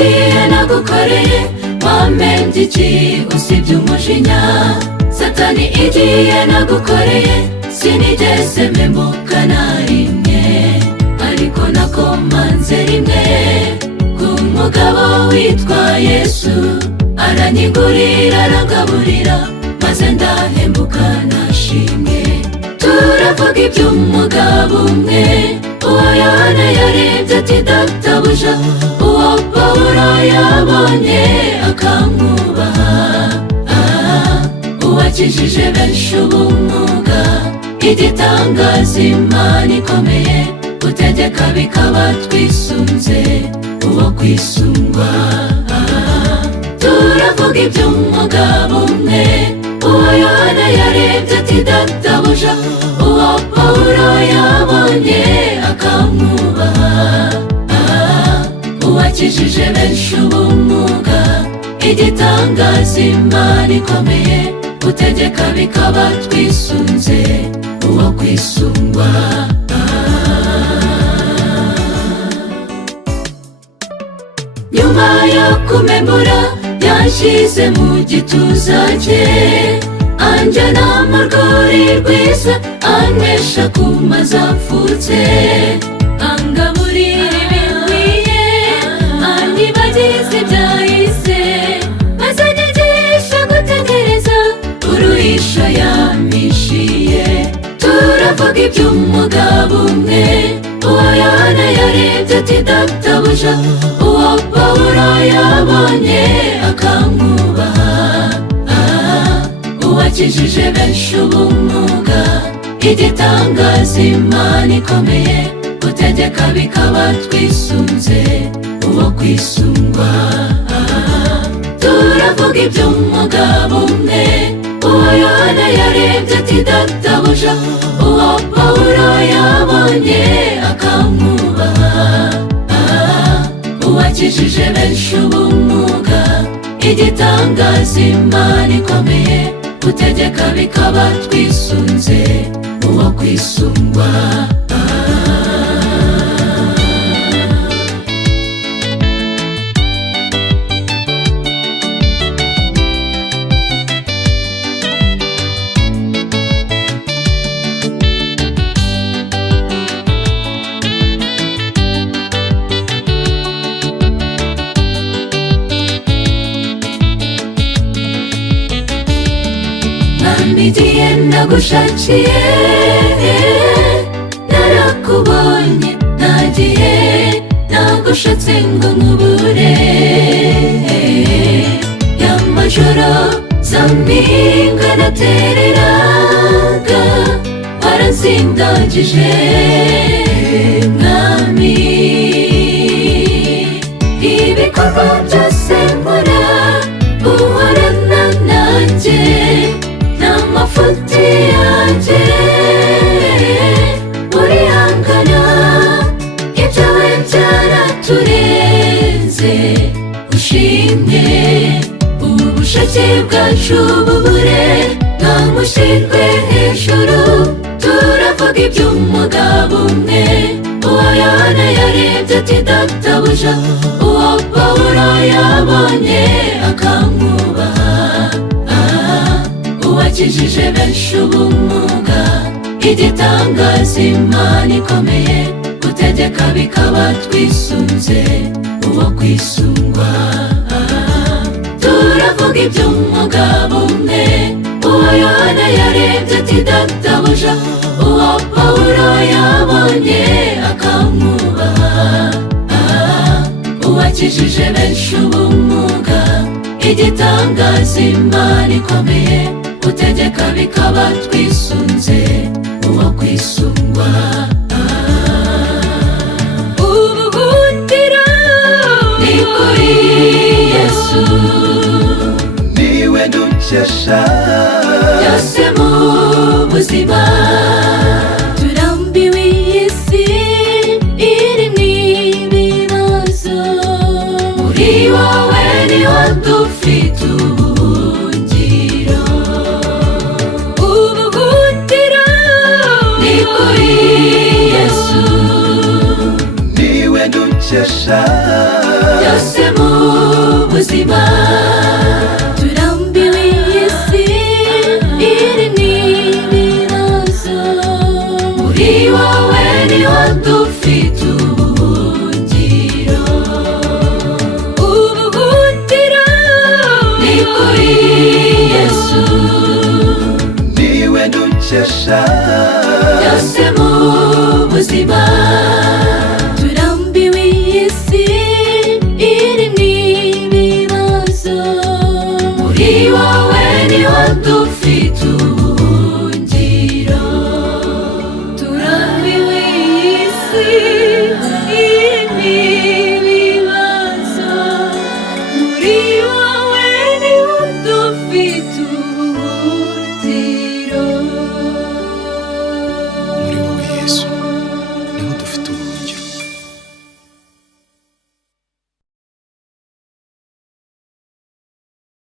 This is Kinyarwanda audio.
igihe nagukoreye wamembye iki usibye umujinya? Satani igihe nagukoreye sinigeze mpembuka na rimwe, ariko nakomanze rimwe ku mugabo witwa Yesu, aranyigurira aragaburira maze ndahembuka nashimwe. Turavuga iby'umugabo umwe uwo Yohana yarebye ati databuja, uwo Pawulo yabonye akamwubaha, uwakijije benshi ubumuga, igitangaza Imana ikomeye, utegeka bikaba twisunze uwo kwisungwa. Turavuga iby'umugabo umwe uwo Yohana yarebye ati databuja, uwo Pawulo yabonye akamwubaha, uwakijije benshi ubumuga, igitangaza Imana ikomeye, utegeka bikaba twisunze uwo kwisungwa. Nyuma yo kumembura yanshyize mu gituza cye, anjyana mu rwuri rwiza, anywesha ku mazi apfutse, angaburira ibikwiye, anyibagiza ibyahise, maze anyigisha gutegereza uruhisho yampishiye. Turavuga iby'umugabo umwe uwo Yohana yarebye ati databuja, uwo Pawulo yabonye akamwubaha, uwakijije benshi ubumuga, igitangaza Imana ikomeye, utegeka bikaba twisunze uwo kwisungwa. Turavuga iby'umugabo umwe uwo Yohana yarebye ati databuja, uwo Pawulo yabonye akamwubaha, uwakijije benshi ubumuga, igitangaza Imana ikomeye, utegeka bikaba twisunze uwo kwisungwa. Igihe nagushakiye narakubonye, nta gihe nagushatse ngo nkubure, y'amajoro zampinga natereraga, waransindagije mwami. Ibikorwa byose nkora uhorana nanjye, n'amafuti yanjye urihangana, ibyawe byaraturenze, ushimye ubushake bwacu bubure, ntamushyirwe hejuru. Turavuga iby'umugabo umwe uwo Yohana yarebye ati databuja, uwo Pawulo yabonye akamwubaha, uwakijije benshi ubumuga, igitangaza Imana ikomeye, utegeka bikaba twisunze uwo kwisungwa. Turavuga iby'umugabo umwe uwo Yohana yarebye ati databuja, uwo Pawulo yabonye akamwubaha, uwakijije benshi ubumuga, igitangaza Imana ikomeye, utegeka bikaba twisunze uwo kwisungwa. Ubuhungiro ni kuri Yesu, niwe dukesha byose mu buzima. Turambiwe iyi si irimo ibibazo, muri wowe niho dufite ubuhungiro. Ubuhungiro ni kuri Yesu, niwe dukesha byose mu ubuzima. Turambiwe iyi si irimo ibibazo, muri wowe niho dufite ubuhungiro. Ubuhungiro ni kuri Yesu, niwe dukesha byose mu buzima. Turambiwe iyi si irimo ibibazo, muri wowe niho dufite ubuhungiro. Turambiwe iyi si irimo ibibazo, muri wowe niho dufite ubuhungiro.